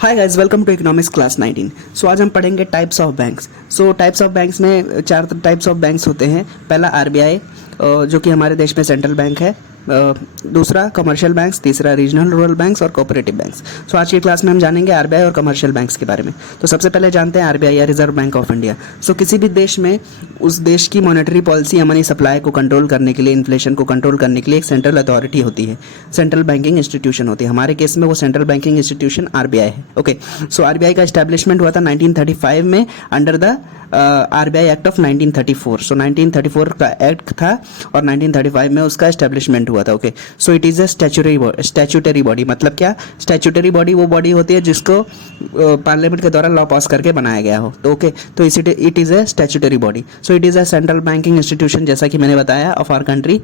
Hi guys, welcome to economics class 19। So आज हम पढ़ेंगे types of banks. Types of banks में चार टाइप्स ऑफ बैंक्स होते हैं। पहला आरबीआई, जो कि हमारे देश में सेंट्रल बैंक है। दूसरा कमर्शियल बैंक्स, तीसरा रीजनल रूरल बैंक्स और कोऑपरेटिव बैंक्स। आज की क्लास में हम जानेंगे आरबीआई और कमर्शियल बैंक्स के बारे में। तो सबसे पहले जानते हैं आरबीआई या रिजर्व बैंक ऑफ इंडिया। किसी भी देश में उस देश की मॉनेटरी पॉलिसी या मनी सप्लाई को कंट्रोल करने के लिए, इन्फ्लेशन को कंट्रोल करने के लिए एक सेंट्रल अथॉरिटी होती है, सेंट्रल बैंकिंग इंस्टीट्यूशन होती है। हमारे केस में वो सेंट्रल बैंकिंग इंस्टीट्यूशन आरबीआई है। ओके, आरबीआई का एस्टैब्लिशमेंट हुआ था 1935 में under the RBI act of 1934। 1934 का एक्ट था और 1935 में उसका एस्टैब्लिशमेंट हुआ था। Okay, it is a statutory body. मतलब क्या? स्टैच्यूटरी बॉडी वो बॉडी होती है जिसको पार्लियामेंट के द्वारा लॉ पास करके बनाया गया हो। तो it is a statutory body. It is a central banking institution, जैसा कि मैंने बताया, of our country,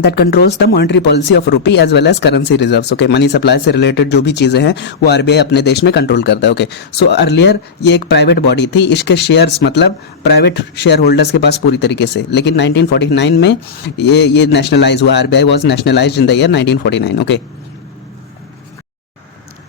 that controls the monetary policy of rupee as well as currency reserves. Okay, money supply से रिलेटेड जो भी चीज़ें हैं वो आरबीआई अपने देश में कंट्रोल करता है। ओके, अर्लियर ये एक प्राइवेट बॉडी थी, इसके शेयर्स मतलब प्राइवेट शेयर होल्डर्स के पास पूरी तरीके से, लेकिन 1949 में ये नेशनलाइज हुआ। RBI was nationalised in the year 1949। Okay,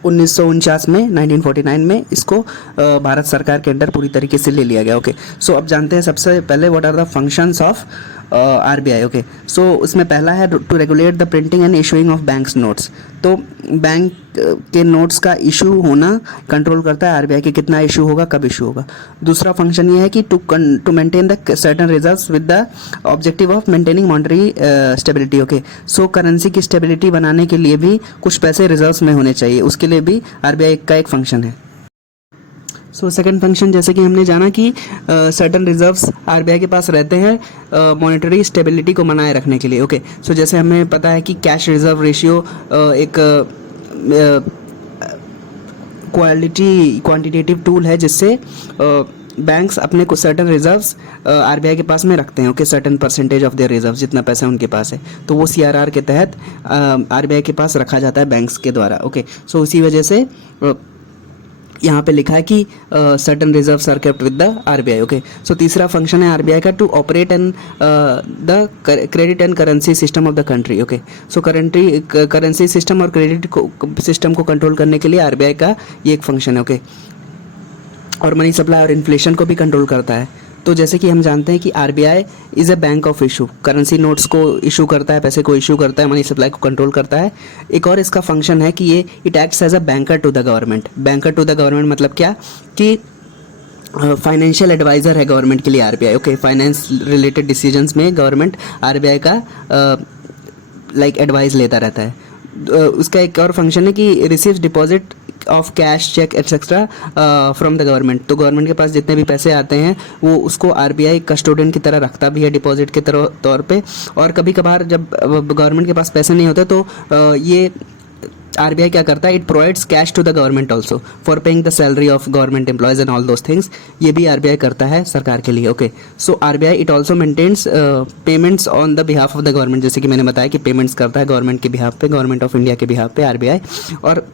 1949 में 1949 में इसको भारत सरकार के अंडर पूरी तरीके से ले लिया गया। ओके, अब जानते हैं सबसे पहले what are the functions of RBI. Okay, उसमें पहला है to regulate the printing and issuing of banks notes. तो बैंक के नोट्स का इशू होना कंट्रोल करता है आरबीआई कि कितना इशू होगा, कब इशू होगा। दूसरा फंक्शन ये है कि to maintain the certain reserves with the objective of maintaining monetary stability. Okay, currency की स्टेबिलिटी बनाने के लिए भी कुछ पैसे रिजर्व्स में होने चाहिए, उसके लिए भी आरबीआई का एक फंक्शन है। सेकंड फंक्शन, जैसे कि हमने जाना कि सर्टन रिजर्व्स आरबीआई के पास रहते हैं मॉनेटरी स्टेबिलिटी को बनाए रखने के लिए। ओके, जैसे हमें पता है कि कैश रिजर्व रेशियो एक क्वांटिटेटिव टूल है जिससे बैंक्स अपने कुछ सर्टन रिजर्व्स आरबीआई के पास में रखते हैं। Okay, certain percentage of their reserve, जितना पैसा उनके पास है, तो वो सीआरआर के तहत आरबीआई के पास रखा जाता है बैंक्स के द्वारा। ओके, उसी वजह से यहाँ पे लिखा है कि certain reserves are kept with the RBI. Okay, तीसरा फंक्शन है आरबीआई का to operate and the credit and currency system of the country. Okay, currency system और क्रेडिट सिस्टम को कंट्रोल करने के लिए आरबीआई का ये एक फंक्शन है। ओके, और मनी सप्लाई और इन्फ्लेशन को भी कंट्रोल करता है। तो जैसे कि हम जानते हैं कि RBI is a bank of issue, currency notes को इशू करता है, पैसे को इशू करता है, मनी सप्लाई को कंट्रोल करता है। एक और इसका फंक्शन है कि ये it acts as a banker to the government. Banker to the government मतलब क्या कि फाइनेंशियल एडवाइज़र है गवर्नमेंट के लिए RBI. Okay, finance related decisions में गवर्नमेंट आरबीआई का एडवाइस लेता रहता है। उसका एक और फंक्शन है कि receives deposit of cash, cheque etcetera from the government. तो गवर्नमेंट के पास जितने भी पैसे आते हैं वो उसको आरबीआई कस्टोडियन की तरह रखता भी है डिपॉजिट के तौर पे। और कभी कभार जब गवर्नमेंट के पास पैसे नहीं होते तो ये आरबीआई क्या करता है, it provides cash to the government also for paying the salary of government employees and all those things. ये भी आरबीआई करता है सरकार के लिए। Okay, RBI it also maintains payments on the behalf of the government. जैसे कि मैंने बताया कि पेमेंट्स करता है गवर्नमेंट के बिहाफ पे, गवर्नमेंट ऑफ इंडिया के बिहाफ पे आरबीआई, और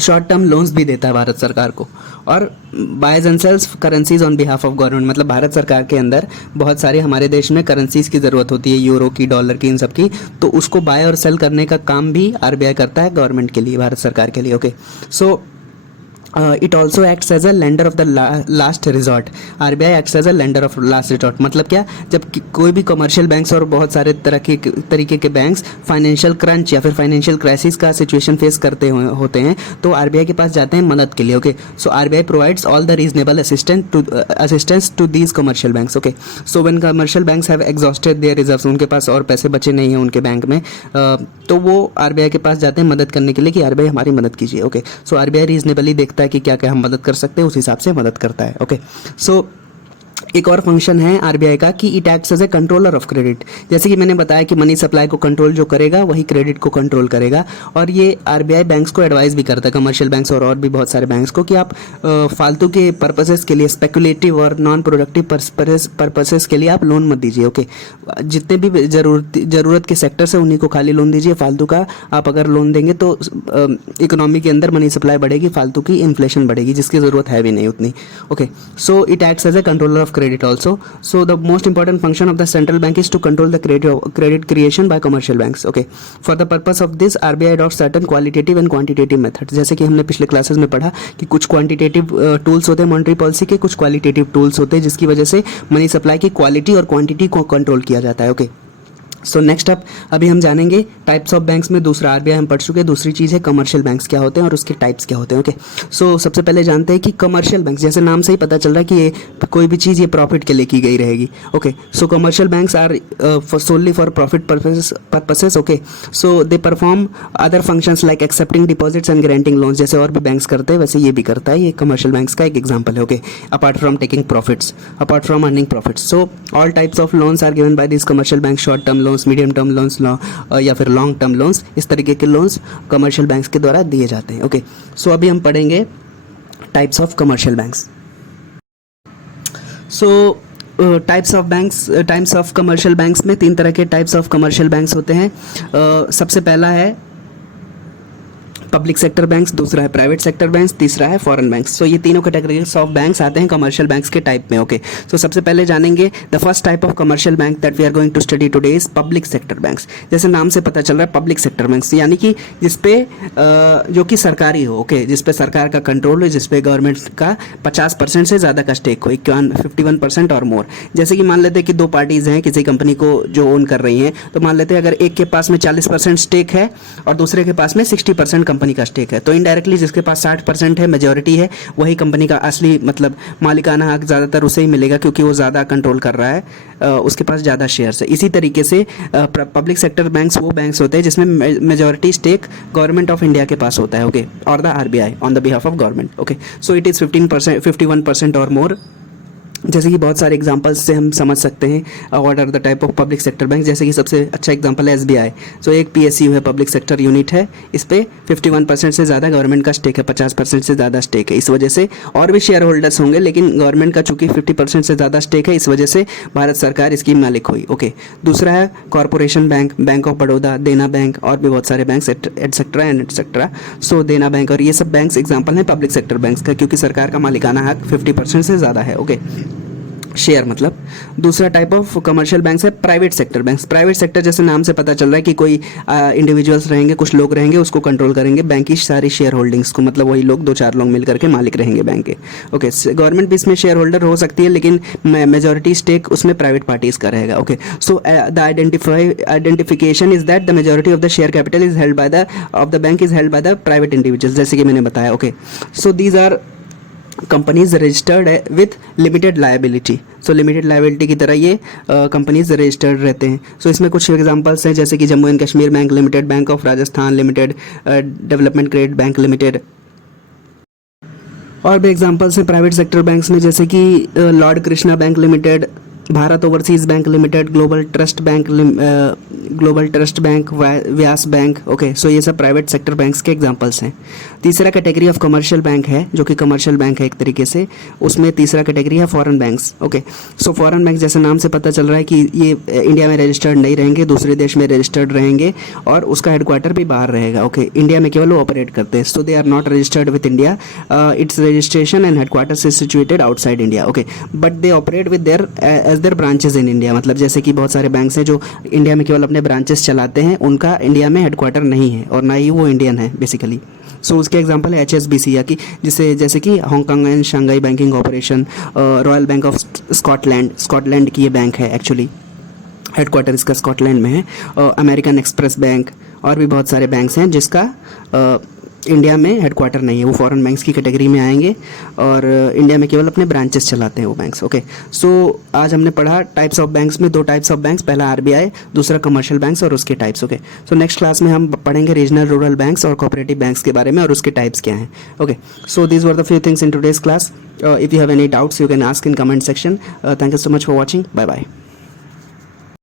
शॉर्ट टर्म लोन्स भी देता है भारत सरकार को, और buys and sells currencies on behalf of government. मतलब भारत सरकार के अंदर बहुत सारे हमारे देश में करेंसीज की ज़रूरत होती है, यूरो की, डॉलर की, इन सब की, तो उसको बाय और सेल करने का काम भी आरबीआई करता है गवर्नमेंट के लिए, भारत सरकार के लिए। Okay, it also acts as a lender of the last resort. RBI acts as a lender of last resort. मतलब क्या, जब कोई भी कमर्शियल बैंक्स और बहुत सारे तरीके के बैंक्स फाइनेंशियल क्रंच या फिर फाइनेंशियल क्राइसिस का सिचुएशन फेस करते होते हैं तो आरबीआई के पास जाते हैं मदद के लिए। Okay, RBI provides all the reasonable assistance to these commercial banks. Okay, when commercial banks have exhausted their reserves, उनके पास और पैसे बचे नहीं हैं उनके बैंक में, तो वो आरबीआई के पास जाते हैं मदद करने के लिए कि आरबीआई हमारी मदद कीजिए। ओके, आरबीआई रीजनेबली देखता है कि क्या क्या हम मदद कर सकते हैं, उस हिसाब से मदद करता है। ओके, एक और फंक्शन है आरबीआई का कि it acts as a controller of credit. जैसे कि मैंने बताया कि मनी सप्लाई को कंट्रोल जो करेगा वही क्रेडिट को कंट्रोल करेगा, और ये आरबीआई बैंक्स को एडवाइस भी करता है, कमर्शियल बैंक्स और भी बहुत सारे बैंक्स को, कि आप फालतू के पर्पसेस के लिए, स्पेकुलेटिव और नॉन प्रोडक्टिव पर्पसेस के लिए आप लोन मत दीजिए। ओके, जितने भी ज़रूरत के सेक्टर्स है उन्हीं को खाली लोन दीजिए। फालतू का आप अगर लोन देंगे तो इकोनॉमी के अंदर मनी सप्लाई बढ़ेगी, फालतू की इन्फ्लेशन बढ़ेगी जिसकी ज़रूरत है भी नहीं उतनी। Okay, it acts as a controller of credit also. So the most important function of the central bank is to control the credit creation by commercial banks. Okay, for the purpose of this RBI adopts certain qualitative and quantitative methods. जैसे कि हमने पिछले classes में पढ़ा कि कुछ quantitative tools होते हैं मॉनेटरी पॉलिसी के, कुछ क्वालिटेटिव टूल्स होते हैं जिसकी वजह से मनी सप्लाई की क्वालिटी और क्वांटिटी को कंट्रोल किया जाता है. ओके, सो नेक्स्ट अप अभी हम जानेंगे टाइप्स ऑफ बैंक्स में. दूसरा आरबीआई हम पढ़ चुके हैं. दूसरी चीज़ है कमर्शियल बैंक्स क्या होते हैं और उसके टाइप्स क्या होते हैं. ओके, सो सबसे पहले जानते हैं कि कमर्शियल बैंक्स, जैसे नाम से ही पता चल रहा है कि ये कोई भी चीज़ ये प्रॉफिट के लिए की गई रहेगी. Okay, so commercial banks are solely for profit purposes. Okay, so they perform other functions like accepting deposits and guaranteeing loans. जैसे और भी बैंक्स करते हैं वैसे ये भी करता है. ये कमर्शियल बैंक्स का एक एग्जाम्पल है. Okay, apart from taking profits, apart from earning profits. So all types of loans are given by this commercial bank. Short term loans, medium term loans या फिर लॉन्ग टर्म लोन्स, इस तरीके के loans commercial banks के द्वारा दिए जाते हैं. ओके, सो अभी हम पढ़ेंगे types of commercial banks. So types of commercial banks में 3 तरह के टाइप्स ऑफ कमर्शियल बैंक्स होते हैं. सबसे पहला है पब्लिक सेक्टर बैंक्स, दूसरा है प्राइवेट सेक्टर बैंक्स, तीसरा है फॉरेन बैंक्स. सो ये तीनों कैटेगरीज ऑफ बैंक्स आते हैं कमर्शियल बैंक्स के टाइप में. ओके, सो सबसे पहले जानेंगे the first type of commercial bank that we are going to study today is public sector banks. जैसे नाम से पता चल रहा है पब्लिक सेक्टर बैंक्स, यानी कि जिसपे जो कि सरकारी हो. ओके, जिसपे सरकार का कंट्रोल हो, जिसपे गवर्नमेंट का 50% से ज़्यादा का स्टेक हो, 51% और मोर. जैसे कि मान लेते हैं कि 2 पार्टीज़ हैं किसी कंपनी को जो ओन कर रही हैं, तो मान लेते हैं अगर एक के पास में 40% स्टेक है और दूसरे के पास में 60% कंपनी का स्टेक है, तो इनडायरेक्टली जिसके पास 60% है, मेजॉरिटी है, वही कंपनी का असली मतलब मालिकाना हक ज़्यादातर उसे ही मिलेगा क्योंकि वो ज़्यादा कंट्रोल कर रहा है, उसके पास ज़्यादा शेयर्स है. इसी तरीके से पब्लिक सेक्टर बैंक्स वो बैंक्स होते हैं जिसमें majority stake government of India के पास होता है. ओके, और the RBI on the behalf of government. Okay, so it is 51% और मोर. जैसे कि बहुत सारे एग्जांपल्स से हम समझ सकते हैं what are the type of public sector bank. जैसे कि सबसे अच्छा एग्जांपल है एसबीआई. सो एक पीएसयू है, पब्लिक सेक्टर यूनिट है, इस पे 51% से ज़्यादा गवर्नमेंट का स्टेक है, 50% से ज़्यादा स्टेक है. इस वजह से और भी शेयर होल्डर्स होंगे, लेकिन गवर्नमेंट का चूंकि 50% से ज़्यादा स्टेक है, इस वजह से भारत सरकार इसकी मालिक हुई. ओके, दूसरा है corporation bank, bank of Baroda, देना बैंक और भी बहुत सारे बैंक एटसेट्रा एंड एटसेट्रा. सो देना बैंक और ये सब बैंक्स एग्जाम्पल हैं पब्लिक सेक्टर बैंक्स का, क्योंकि सरकार का मालिकाना हक 50% से ज़्यादा है. ओके, शेयर मतलब. दूसरा टाइप ऑफ कमर्शियल बैंक्स है private sector banks. Private sector जैसे नाम से पता चल रहा है कि कोई इंडिविजुअल्स रहेंगे, कुछ लोग रहेंगे, उसको कंट्रोल करेंगे बैंक की सारी शेयर होल्डिंग्स को, मतलब वही लोग 2-4 लोग मिल करके मालिक रहेंगे बैंक के. ओके, गवर्नमेंट भी इसमें शेयर होल्डर हो सकती है, लेकिन मेजॉरिटी स्टेक उसमें प्राइवेट पार्टीज का रहेगा. Okay, so the identification is that the majority of the share capital is held by the bank is held by the private individuals, जैसे कि मैंने बताया. Okay, so these are companies registered with limited liability. सो limited liability की तरह ये companies registered रहते हैं. सो इसमें कुछ एग्जांपल्स हैं जैसे कि Jammu and Kashmir bank limited, bank of Rajasthan limited, development credit bank limited. और भी एग्जांपल्स हैं प्राइवेट सेक्टर बैंक्स में जैसे कि Lord Krishna bank limited, Bharat overseas bank limited, global trust bank, Vyas bank. Okay, so ये सब प्राइवेट सेक्टर बैंक्स के एग्जांपल्स हैं. तीसरा कैटेगरी ऑफ कमर्शियल बैंक है जो कि कमर्शियल बैंक है एक तरीके से, उसमें तीसरा कैटेगरी है foreign banks. Okay, so foreign bank जैसे नाम से पता चल रहा है कि ये इंडिया में रजिस्टर्ड नहीं रहेंगे, दूसरे देश में रजिस्टर्ड रहेंगे और उसका हेडक्वार्टर भी बाहर रहेगा. ओके, इंडिया में केवल वो ऑपरेट करते हैं. So they are not registered with India, its registration and headquarters is situated outside India. Okay, but they operate with their branches in India. मतलब जैसे कि बहुत सारे बैंक्स हैं जो इंडिया में केवल अपने ब्रांचेस चलाते हैं, उनका इंडिया में हेडक्वार्टर नहीं है और ना ही वो इंडियन है बेसिकली. सो उसके एग्जांपल है HSBC या कि जिसे जैसे कि Hong Kong and Shanghai banking corporation, royal bank of Scotland की ये बैंक है, एक्चुअली हेडक्वार्टर इसका स्कॉटलैंड में है. अमेरिकन एक्सप्रेस बैंक और भी बहुत सारे बैंक्स हैं जिसका इंडिया में हेडक्वार्टर नहीं है, वो फॉरेन बैंक्स की कैटेगरी में आएंगे और इंडिया में केवल अपने ब्रांचेस चलाते हैं वो बैंक्स. ओके, सो आज हमने पढ़ा टाइप्स ऑफ बैंक्स में 2 टाइप्स ऑफ बैंक्स, पहला आरबीआई, दूसरा कमर्शियल बैंक्स और उसके types. Okay, so next class में हम पढ़ेंगे रीजनल रूरल बैंक्स और कोऑपरेटिव बैंक्स के बारे में और उसके टाइप्स क्या हैं. Okay, so these were the few things in today's class. If you have any doubts you can ask in comment section. Thank you so much for watching. Bye bye.